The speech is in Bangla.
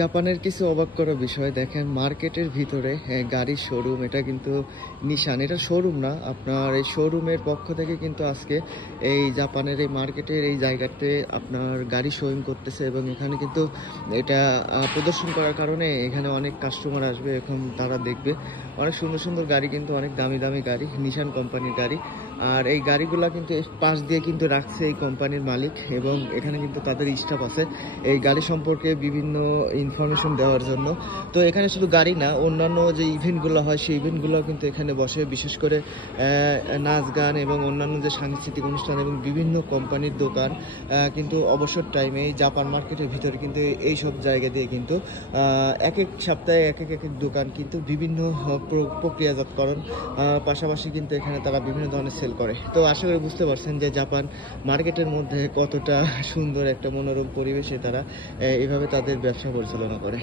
জাপানের কিছু অবাক করা বিষয় দেখেন, মার্কেটের ভিতরে গাড়ির শোরুম। এটা কিন্তু নিশান, এটা শোরুম না, আপনার এই শোরুমের পক্ষ থেকে কিন্তু আজকে এই জাপানের এই মার্কেটের এই জায়গাতে আপনার গাড়ি শোয়িং করতেছে এবং এখানে কিন্তু এটা প্রদর্শন করার কারণে এখানে অনেক কাস্টমার আসবে, এখন তারা দেখবে অনেক সুন্দর সুন্দর গাড়ি, কিন্তু অনেক দামি দামি গাড়ি, নিশান কোম্পানির গাড়ি। আর এই গাড়িগুলা কিন্তু পাশ দিয়ে কিন্তু রাখছে এই কোম্পানির মালিক, এবং এখানে কিন্তু তাদের স্টাফ আছে এই গাড়ি সম্পর্কে বিভিন্ন ইনফরমেশন দেওয়ার জন্য। তো এখানে শুধু গাড়ি না, অন্যান্য যে ইভেন্টগুলো হয় সেই ইভেন্টগুলো কিন্তু এখানে বসে, বিশেষ করে নাচ গান এবং অন্যান্য যে সাংস্কৃতিক অনুষ্ঠান এবং বিভিন্ন কোম্পানির দোকান। কিন্তু অবসর টাইমে এই জাপান মার্কেটের ভিতরে কিন্তু এই সব জায়গা দিয়ে কিন্তু এক এক সপ্তাহে এক এক এক এক দোকান কিন্তু বিভিন্ন প্রক্রিয়াজাতকরণ, পাশাপাশি কিন্তু এখানে তারা বিভিন্ন ধরনের সেল করে। তো আশা করি বুঝতে পারছেন যে জাপান মার্কেটের মধ্যে কতটা সুন্দর একটা মনোরম পরিবেশে তারা এভাবে তাদের ব্যবসা পরিচালনা করে।